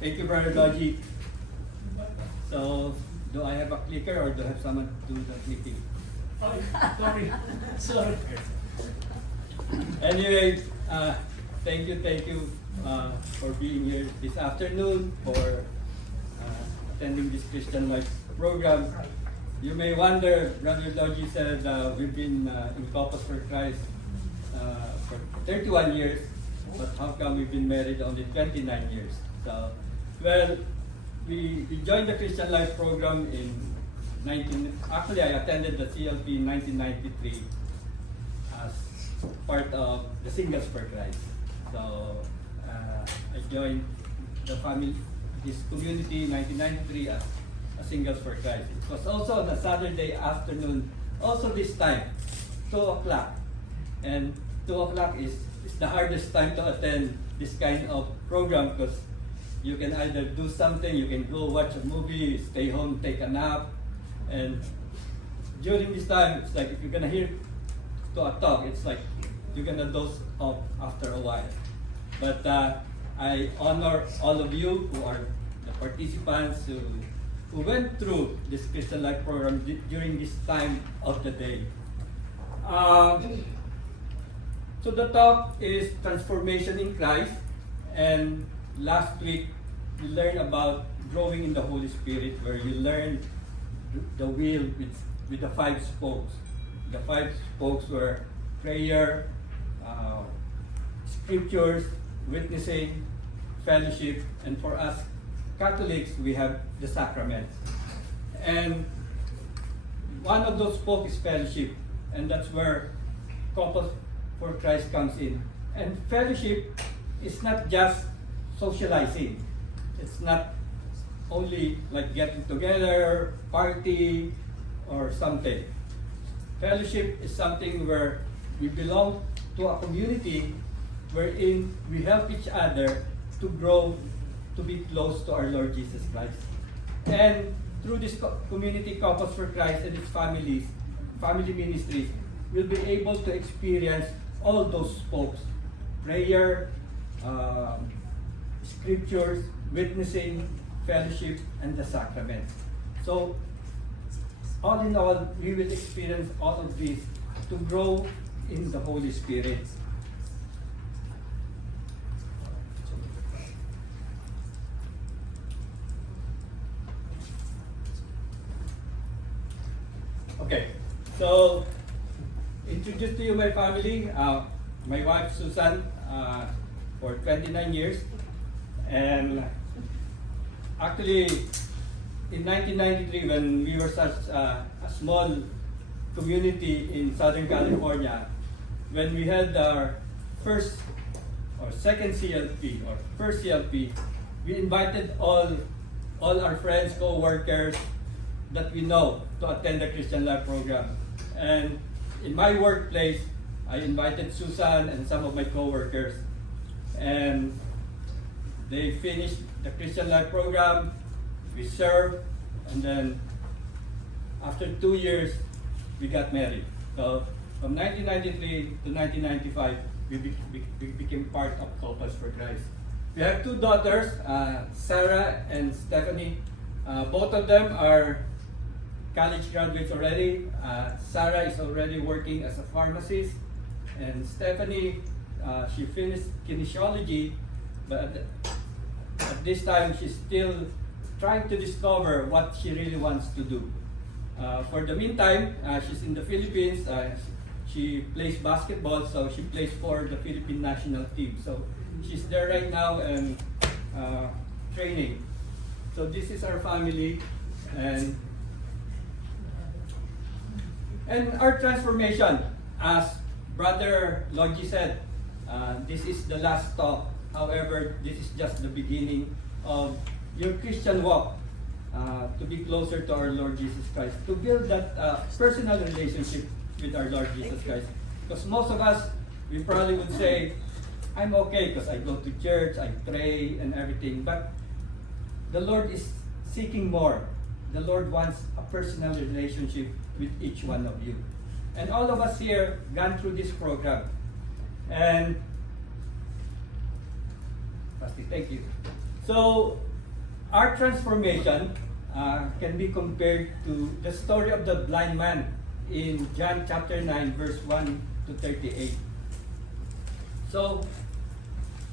Thank you, Brother Logi. So, do I have a clicker or do I have someone do the clicking? Sorry. Sorry. Anyway, thank you for being here this afternoon, for attending this Christian Life program. You may wonder, Brother Logi said we've been in Corpus for Christ for 31 years, but how come we've been married only 29 years? So, well, we joined the Christian Life program in actually I attended the CLP in 1993 as part of the Singles for Christ. So, I joined this community in 1993 as a Singles for Christ. It was also on a Saturday afternoon, also this time, 2 o'clock. And 2 o'clock is the hardest time to attend this kind of program because you can either do something, you can go watch a movie, stay home, take a nap. And during this time, it's like if you're gonna hear to a talk, it's like you're gonna doze off after a while. But I honor all of you who are the participants who went through this Christian Life program during this time of the day. So the talk is Transformation in Christ, and last week we learned about growing in the Holy Spirit, where you learned the wheel with the 5 spokes. The 5 spokes were prayer, scriptures, witnessing, fellowship, and for us Catholics, we have the sacraments. And one of those spokes is fellowship, and that's where Corpus for Christ comes in. And fellowship is not just socializing. It's not only like getting together, party, or something. Fellowship is something where we belong to a community wherein we help each other to grow, to be close to our Lord Jesus Christ. And through this community, Corpus for Christ and its family ministries, we'll be able to experience all those spokes: prayer, scriptures, witnessing, fellowship, and the sacraments. So, all in all, we will experience all of these to grow in the Holy Spirit. Okay, so introduce to you my family. My wife Susan for 29 years, and actually in 1993 when we were such a small community in Southern California, when we had our first or second CLP or first CLP, we invited all our friends, co-workers that we know to attend the Christian Life program. And in my workplace, I invited Susan and some of my co-workers, and they finished the Christian Life program, we served, and then after 2 years, we got married. So from 1993 to 1995, we became part of Corpus for Christ. We have 2 daughters, Sarah and Stephanie. Both of them are college graduates already. Sarah is already working as a pharmacist, and Stephanie, she finished kinesiology, but at this time she's still trying to discover what she really wants to do. For the meantime, she's in the Philippines. She plays basketball, so she plays for the Philippine national team. So she's there right now and training. So this is our family, and our transformation, as Brother Logi said, this is the last talk. However, this is just the beginning of your Christian walk, to be closer to our Lord Jesus Christ, to build that personal relationship with our Lord Jesus Christ. Because most of us, we probably would say, I'm okay because I go to church, I pray and everything, but the Lord is seeking more. The Lord wants a personal relationship with each one of you. And all of us here gone through this program. And Pastor, thank you. So our transformation can be compared to the story of the blind man in John chapter 9, verse 1 to 38. So,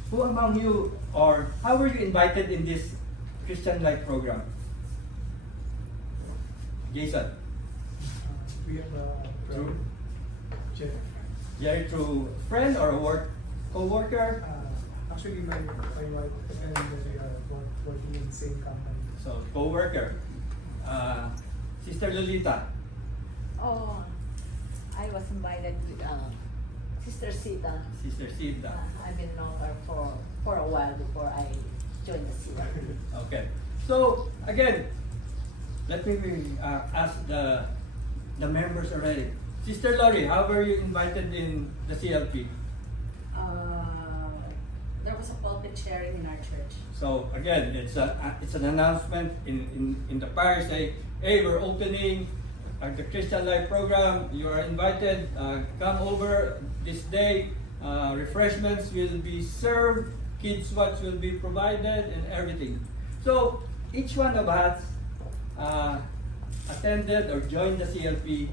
who among you, or how were you invited in this Christian Life program? Jason? We have a Through? friend, Jeff. Jerry, through friend or a co-worker? Actually, my wife and they are working in the same company. So, co-worker. Sister Lolita? Oh, I was invited with Sister Sita. Sister Sita? I've been known her for a while before I joined the CR. Okay. So, again, let me ask the members already. Sister Lori, how were you invited in the CLP? There was a pulpit sharing in our church. So again, it's an announcement in the parish saying, hey, we're opening the Christian Life program. You are invited. Come over this day. Refreshments will be served. Kids watch will be provided and everything. So each one of us attended or joined the CLP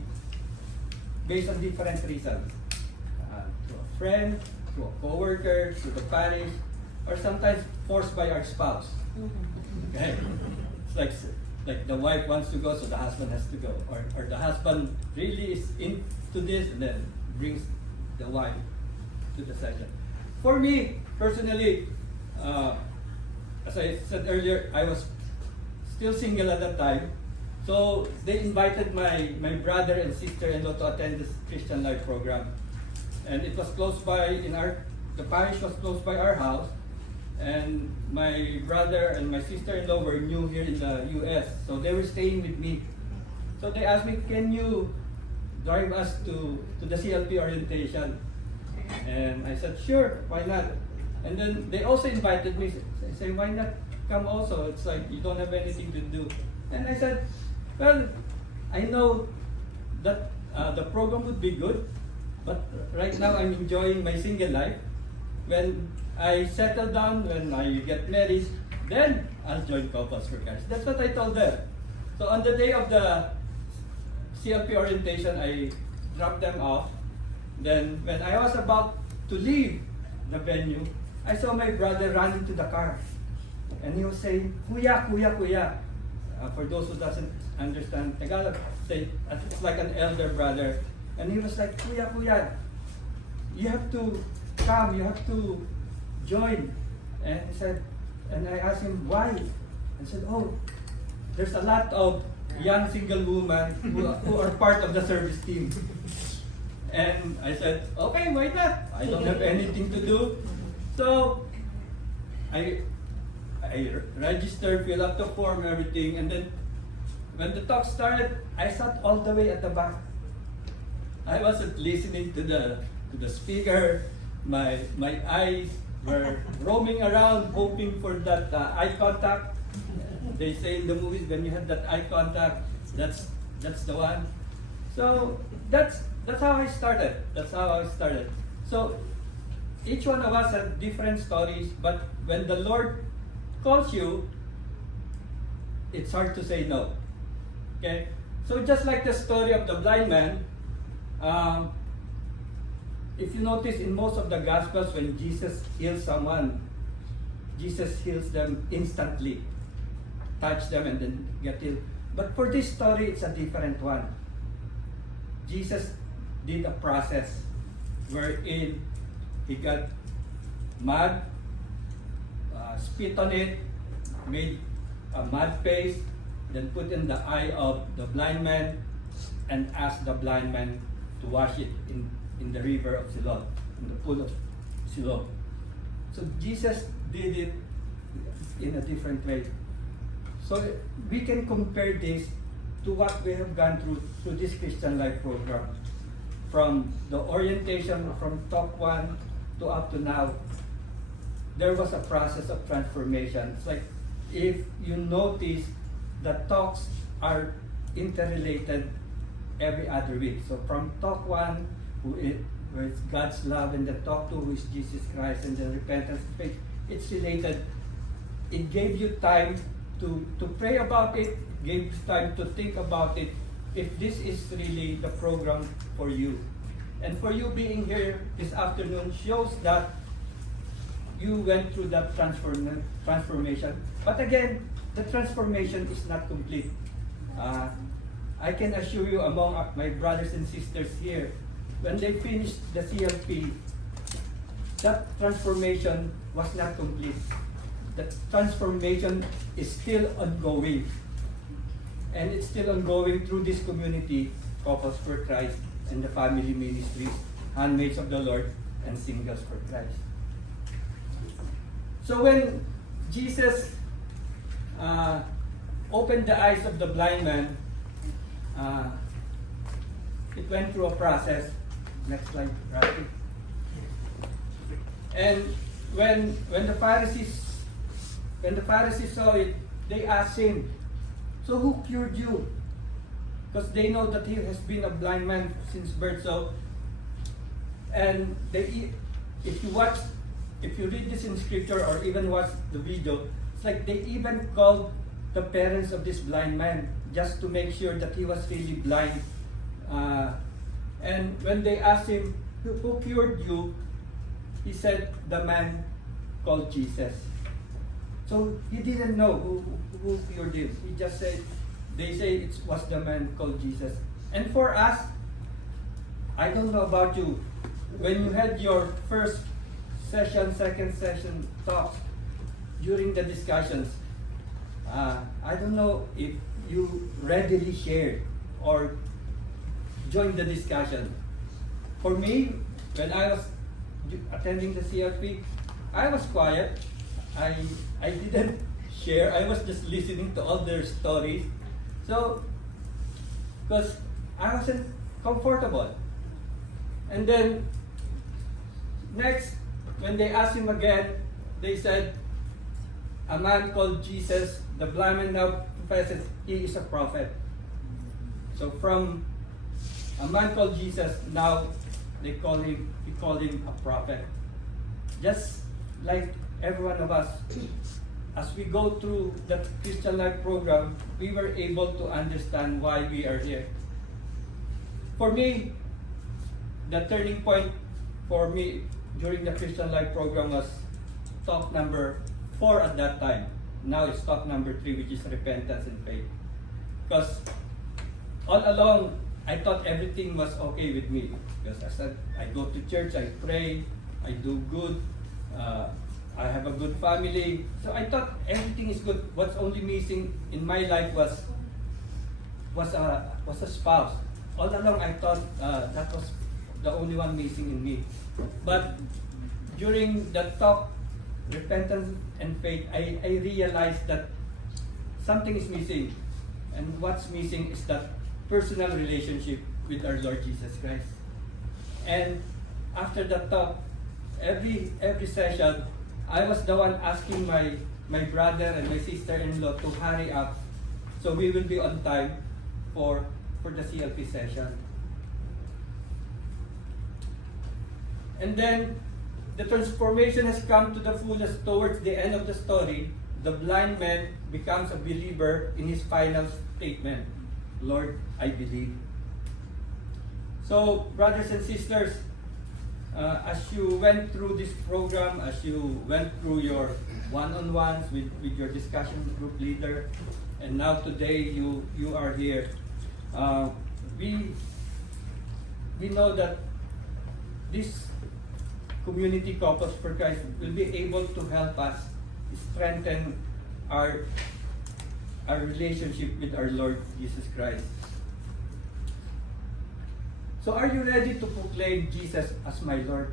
based on different reasons. To a friend, to a co-worker, to the parish, or sometimes forced by our spouse. Okay? It's like the wife wants to go, so the husband has to go. Or the husband really is into this and then brings the wife to the session. For me, personally, as I said earlier, I was still single at that time. So they invited my brother and sister-in-law to attend this Christian Life program. And it was close by the parish was close by our house. And my brother and my sister-in-law were new here in the US. So they were staying with me. So they asked me, can you drive us to the CLP orientation? And I said, sure, why not? And then they also invited me. I said, why not come also? It's like you don't have anything to do. And I said, well, I know that the program would be good, but right now I'm enjoying my single life. When I settle down, when I get married, then I'll join Couples for Christ. That's what I told them. So on the day of the CLP orientation, I dropped them off. Then when I was about to leave the venue, I saw my brother run into the car. And he was saying, Kuya, Kuya, Kuya. For those who doesn't understand Tagalog, it's like an elder brother. And he was like, Kuya, Kuya, you have to come, you have to join. And he said, and I asked him why. And said, oh, there's a lot of young single women who are part of the service team. And I said, okay, why not? I don't have anything to do. So I registered, filled up the form, everything, and then when the talk started, I sat all the way at the back. I wasn't listening to the speaker. My eyes were roaming around, hoping for that eye contact. They say in the movies, when you have that eye contact, that's the one. So that's how I started. That's how I started. So each one of us had different stories, but when the Lord calls you, it's hard to say no. Okay? So just like the story of the blind man, if you notice in most of the Gospels, when Jesus heals someone, Jesus heals them instantly, touch them and then get healed. But for this story, it's a different one. Jesus did a process wherein he got mud, spit on it, made a mud paste, then put in the eye of the blind man and asked the blind man to wash it in the river of Siloam, in the pool of Siloam. So Jesus did it in a different way. So we can compare this to what we have gone through this Christian Life program. From the orientation, from talk 1 to up to now, there was a process of transformation. It's like if you notice, the talks are interrelated every other week. So from talk 1, where it's God's love, and the talk 2, who is Jesus Christ, and the repentance, faith, it's related. It gave you time to pray about it, gave time to think about it, if this is really the program for you. And for you being here this afternoon shows that you went through that transformation. But again, the transformation is not complete. I can assure you among my brothers and sisters here, when they finished the CLP, that transformation was not complete. The transformation is still ongoing. And it's still ongoing through this community, Couples for Christ, and the family ministries, Handmaids of the Lord, and Singles for Christ. So when Jesus opened the eyes of the blind man, it went through a process. Next slide, Rafi. And when the Pharisees saw it, they asked him, "So who cured you?" Because they know that he has been a blind man since birth. So, and if you read this in scripture or even watch the video, it's like they even called the parents of this blind man just to make sure that he was really blind. And when they asked him, "Who cured you?" he said, "The man called Jesus." So he didn't know who cured him. He just said, they say it was the man called Jesus. And for us, I don't know about you, when you had your first session, second session talks, during the discussions, I don't know if you readily shared or joined the discussion. For me, when I was attending the CLP, I was quiet. I didn't share. I was just listening to all their stories. So, because I wasn't comfortable. And then, next, when they asked him again, they said, "A man called Jesus, the blind man now professes he is a prophet." So from a man called Jesus, now he called him a prophet. Just like every one of us, as we go through the Christian Life program, we were able to understand why we are here. For me, the turning point for me during the Christian Life program was talk number 4 at that time. Now it's talk number 3, which is repentance and faith. Because all along, I thought everything was okay with me. Because I said, I go to church, I pray, I do good, I have a good family. So I thought everything is good. What's only missing in my life was a spouse. All along I thought that was the only one missing in me. But during the talk, repentance and faith, I realized that something is missing. And what's missing is that personal relationship with our Lord Jesus Christ. And after the talk, every session, I was the one asking my brother and my sister-in-law to hurry up so we will be on time for the CLP session. And then the transformation has come to the fullest towards the end of the story. The blind man becomes a believer in his final statement, "Lord, I believe." So, brothers and sisters, as you went through this program, as you went through your one-on-ones with your discussion group leader, and now today you are here, we know that this community Couples for Christ will be able to help us strengthen our relationship with our Lord Jesus Christ. So are you ready to proclaim Jesus as my Lord?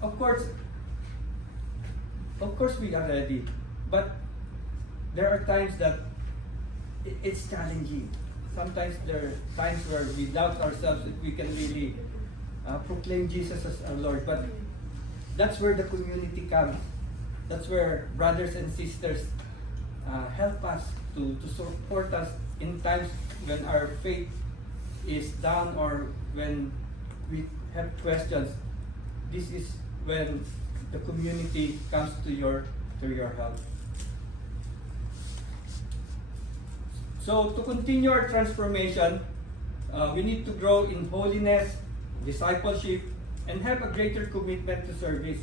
Of course we are ready. But there are times that it's challenging. Sometimes there are times where we doubt ourselves if we can really proclaim Jesus as our Lord. But that's where the community comes. That's where brothers and sisters help us to support us in times when our faith is down or when we have questions. This is when the community comes to your help. So to continue our transformation, we need to grow in holiness, discipleship, and have a greater commitment to service.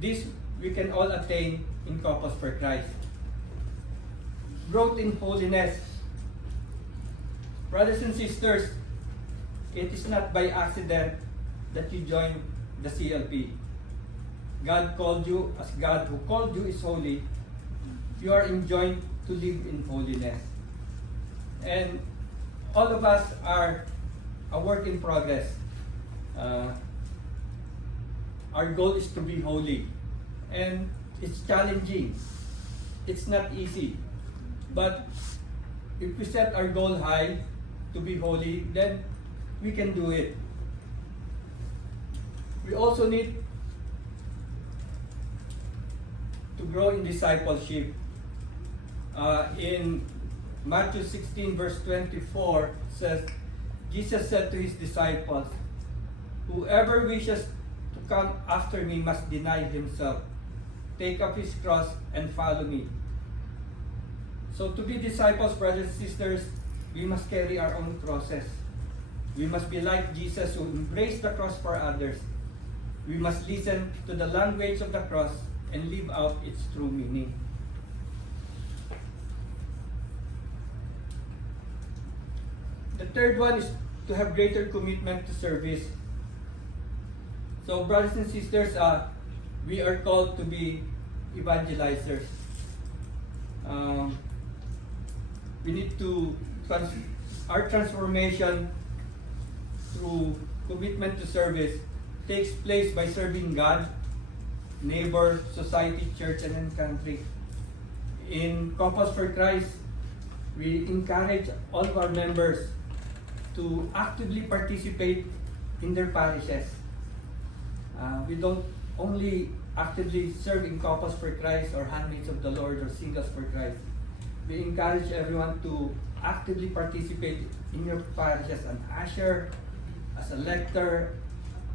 This we can all attain in Corpus for Christ. Growth in holiness. Brothers and sisters, it is not by accident that you join the CLP. God called you, as God who called you is holy, you are enjoined to live in holiness. And all of us are a work in progress. Our goal is to be holy. And it's challenging. It's not easy. But if we set our goal high to be holy, then we can do it. We also need to grow in discipleship. In Matthew 16 verse 24 says, Jesus said to his disciples, "Whoever wishes to come after me must deny himself, take up his cross and follow me." So to be disciples, brothers and sisters, we must carry our own crosses. We must be like Jesus who embraced the cross for others. We must listen to the language of the cross and live out its true meaning. The third one is to have greater commitment to service. So brothers and sisters, we are called to be evangelizers. We need to our transformation through commitment to service takes place by serving God, neighbor, society, church, and in country. In Compass for Christ, we encourage all of our members to actively participate in their parishes. We don't only actively serve in Compass for Christ or Handmaids of the Lord or Singles for Christ. We encourage everyone to actively participate in your parish as an usher, as a lector,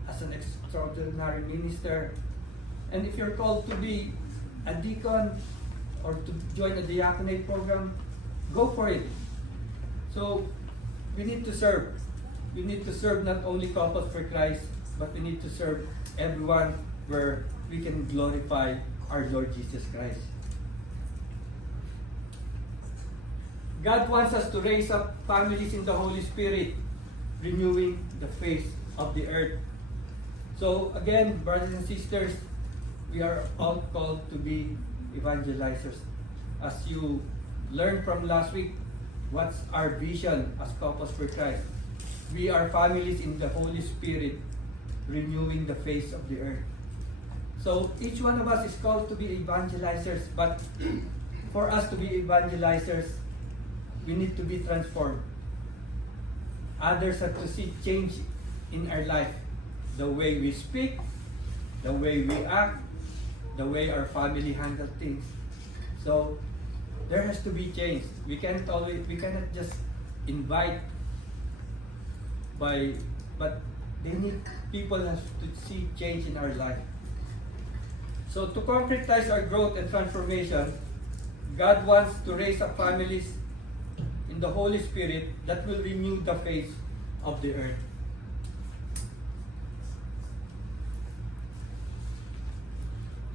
as an extraordinary minister. And if you're called to be a deacon or to join a diaconate program, go for it. So we need to serve. We need to serve not only Compass for Christ, but we need to serve everyone where we can glorify our Lord Jesus Christ. God wants us to raise up families in the Holy Spirit, renewing the face of the earth. So again, brothers and sisters, we are all called to be evangelizers. As you learned from last week, what's our vision as Compass for Christ? We are families in the Holy Spirit, renewing the face of the earth. So each one of us is called to be evangelizers, but for us to be evangelizers, we need to be transformed. Others have to see change in our life. The way we speak, the way we act, the way our family handle things. So there has to be change. We cannot just invite but people have to see change in our life. So to concretize our growth and transformation, God wants to raise up families in the Holy Spirit that will renew the face of the earth.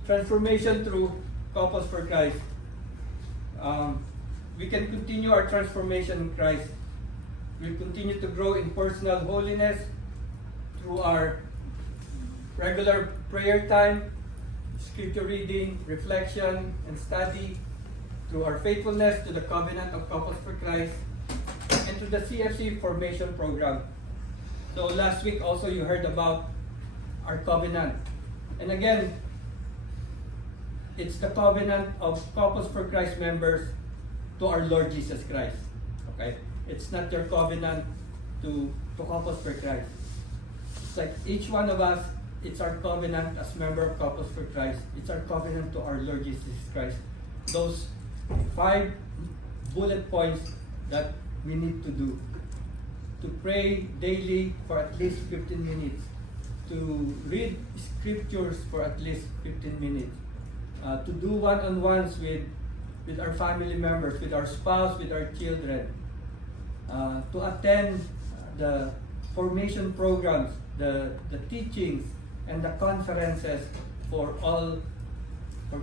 Transformation through Compass for Christ. We can continue our transformation in Christ. We continue to grow in personal holiness through our regular prayer time, scripture reading, reflection, and study, through our faithfulness to the covenant of Compass for Christ, and to the CFC formation program. So last week also you heard about our covenant. And again, it's the covenant of Compass for Christ members to our Lord Jesus Christ. Okay? It's not your covenant to Compass for Christ. It's like each one of us, it's our covenant as member of Compass for Christ. It's our covenant to our Lord Jesus Christ. Those 5 bullet points that we need to do. To pray daily for at least 15 minutes. To read scriptures for at least 15 minutes. To do one-on-ones with with our family members, with our spouse, with our children, to attend the formation programs, the teachings, and the conferences for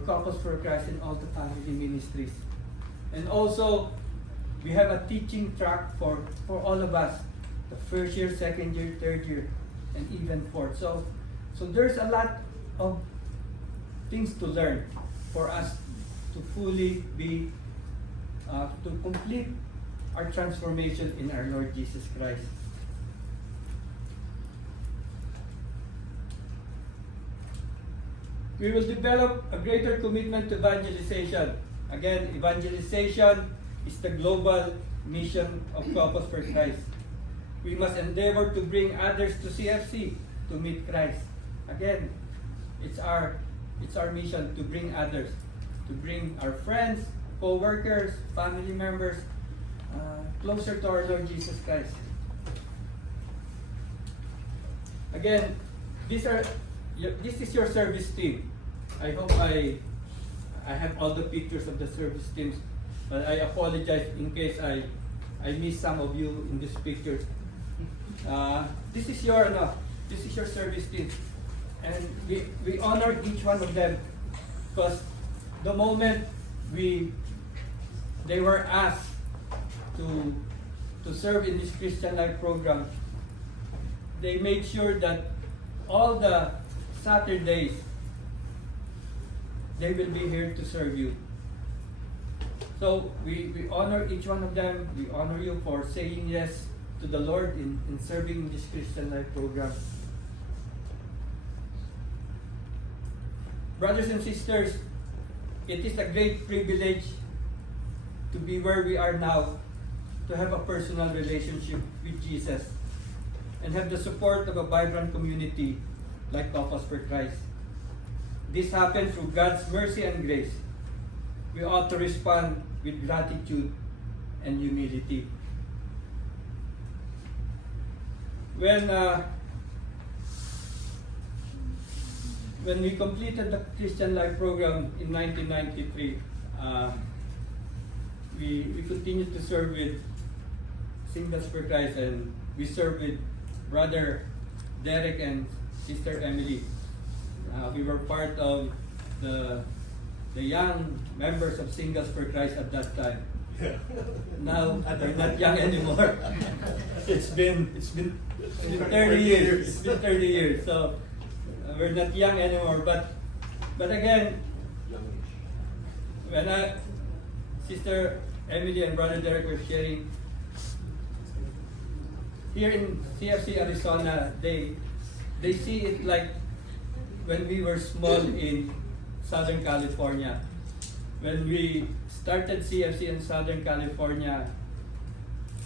Couples for Christ and all the family ministries. And also, we have a teaching track for all of us, the first year, second year, third year, and even fourth. So there's a lot of things to learn for us to fully be, to complete our transformation in our Lord Jesus Christ. We will develop a greater commitment to evangelization. Again, evangelization is the global mission of Couples for Christ. We must endeavor to bring others to CFC to meet Christ. Again, it's our mission to bring others, to bring our friends, co-workers, family members closer to our Lord Jesus Christ. Again, this is your service team. I hope I have all the pictures of the service teams, but I apologize in case I miss some of you in these pictures. This is your service team, and we honor each one of them, because the moment they were asked to serve in this Christian Life program, they made sure that all the Saturdays they will be here to serve you. So we honor each one of them. We honor you for saying yes to the Lord in serving this Christian Life program. Brothers and sisters, it is a great privilege to be where we are now, to have a personal relationship with Jesus, and have the support of a vibrant community like Couples for Christ. This happened through God's mercy and grace. We ought to respond with gratitude and humility. When we completed the Christian Life program in 1993, we continued to serve with Singles for Christ, and we served with Brother Derek and Sister Emily. We were part of the young members of Singles for Christ at that time. Now we're not young anymore. It's been 30 years. It's been 30 years. So we're not young anymore. But again, when Sister Emily and Brother Derek were sharing, here in CFC Arizona, they see it like when we were small in Southern California. When we started CFC in Southern California,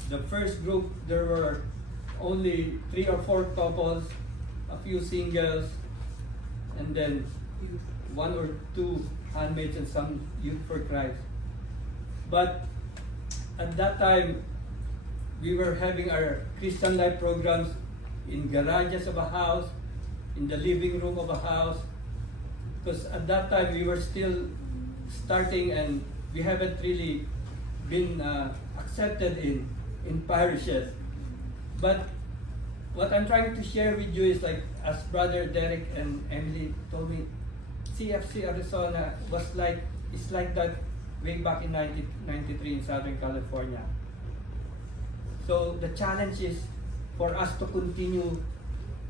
the first group, there were only 3 or 4 couples, a few singles, and then 1 or 2 handmaids and some youth for Christ. But at that time, we were having our Christian Life programs in garages of a house, in the living room of a house, because at that time we were still starting and we haven't really been accepted in parishes. But what I'm trying to share with you is, like, as Brother Derek and Emily told me, CFC Arizona it's like that way back in 1993 in Southern California. So the challenge is for us to continue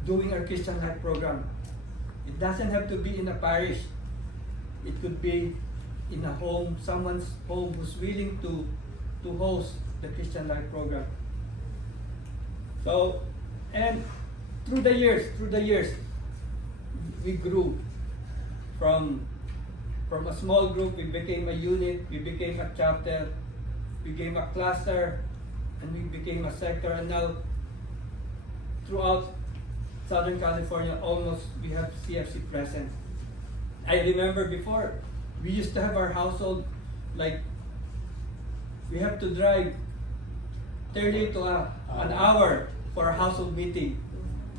doing our Christian Life program. It doesn't have to be in a parish. It could be in a home, someone's home who's willing to host the Christian Life program. So, and through the years, we grew from a small group. We became a unit, we became a chapter, became a cluster, and we became a sector. And now, throughout Southern California, almost we have CFC present. I remember before, we used to have our household, like, we have to drive 30 to an hour for our household meeting.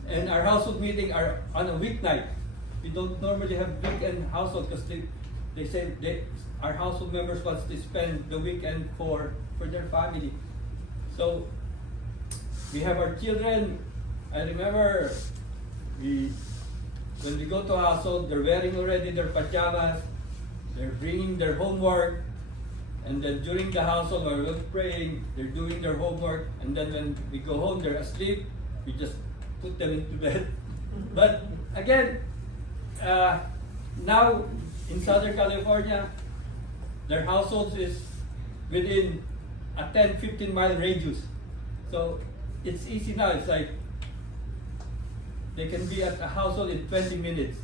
And our household meeting are on a weeknight. We don't normally have weekend household because They said our household members wants to spend the weekend for their family. So we have our children. I remember when we go to a household, they're wearing already their pajamas, they're bringing their homework, and then during the household while we're praying, they're doing their homework, and then when we go home, they're asleep, we just put them into bed. But again, now in Southern California, their households is within a 10-15 mile radius. So it's easy now. It's like they can be at a household in 20 minutes.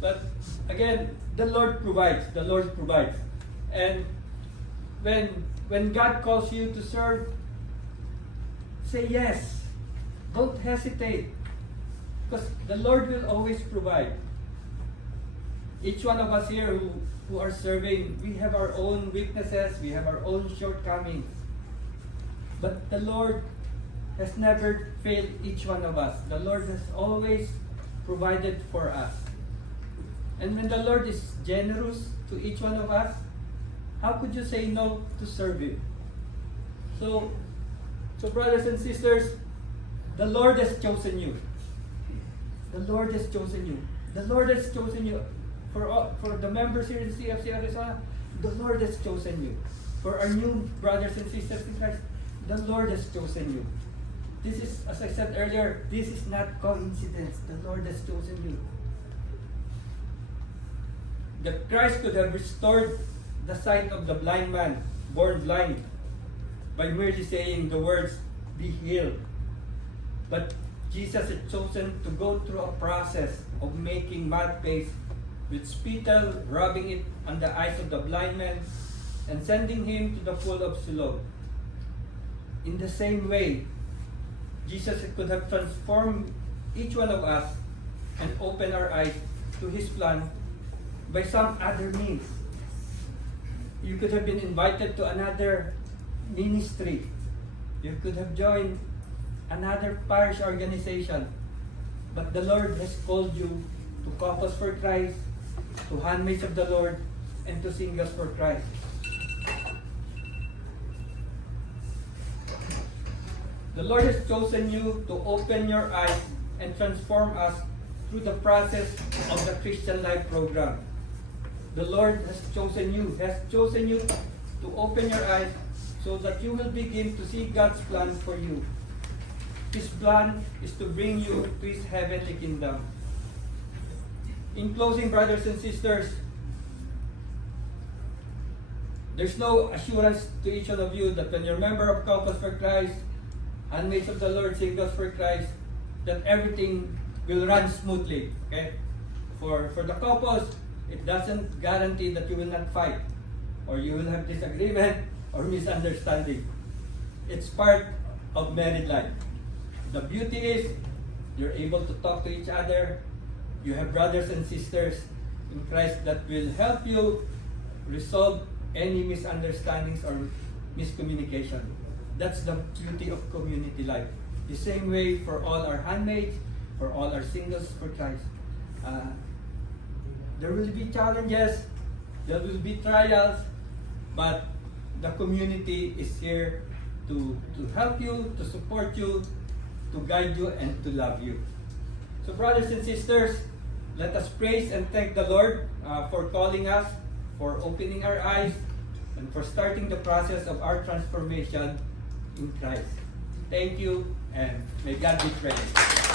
But again, the Lord provides. The Lord provides. And when God calls you to serve, say yes. Don't hesitate. Because the Lord will always provide. Each one of us here who are serving, we have our own weaknesses, we have our own shortcomings. But the Lord has never failed each one of us. The Lord has always provided for us. And when the Lord is generous to each one of us, how could you say no to serve Him? So brothers and sisters, the Lord has chosen you. The Lord has chosen you. The Lord has chosen you. For the members here in CFC Arizona, the Lord has chosen you. For our new brothers and sisters in Christ, the Lord has chosen you. This is, as I said earlier, this is not coincidence. The Lord has chosen you. That Christ could have restored the sight of the blind man, born blind, by merely saying the words, "Be healed." But Jesus had chosen to go through a process of making mud paste with spittle, rubbing it on the eyes of the blind man, and sending him to the pool of Siloam. In the same way, Jesus could have transformed each one of us and opened our eyes to His plan by some other means. You could have been invited to another ministry. You could have joined another parish organization. But the Lord has called you to Couples for Christ, to Handmaids of the Lord, and to Singles for Christ. The Lord has chosen you to open your eyes and transform us through the process of the Christian Life program. The Lord has chosen you to open your eyes so that you will begin to see God's plan for you. His plan is to bring you to His heavenly kingdom. In closing, brothers and sisters, there's no assurance to each one of you that when you're a member of Couples for Christ, Handmaids of the Lord, Singles for Christ, that everything will run smoothly. Okay? For the couples, it doesn't guarantee that you will not fight, or you will have disagreement or misunderstanding. It's part of married life. The beauty is you're able to talk to each other. You have brothers and sisters in Christ that will help you resolve any misunderstandings or miscommunication. That's the beauty of community life. The same way for all our handmaids, for all our singles for Christ. There will be challenges, there will be trials, but the community is here to help you, to support you, to guide you, and to love you. So brothers and sisters, let us praise and thank the Lord for calling us, for opening our eyes, and for starting the process of our transformation in Christ. Thank you, and may God be praised.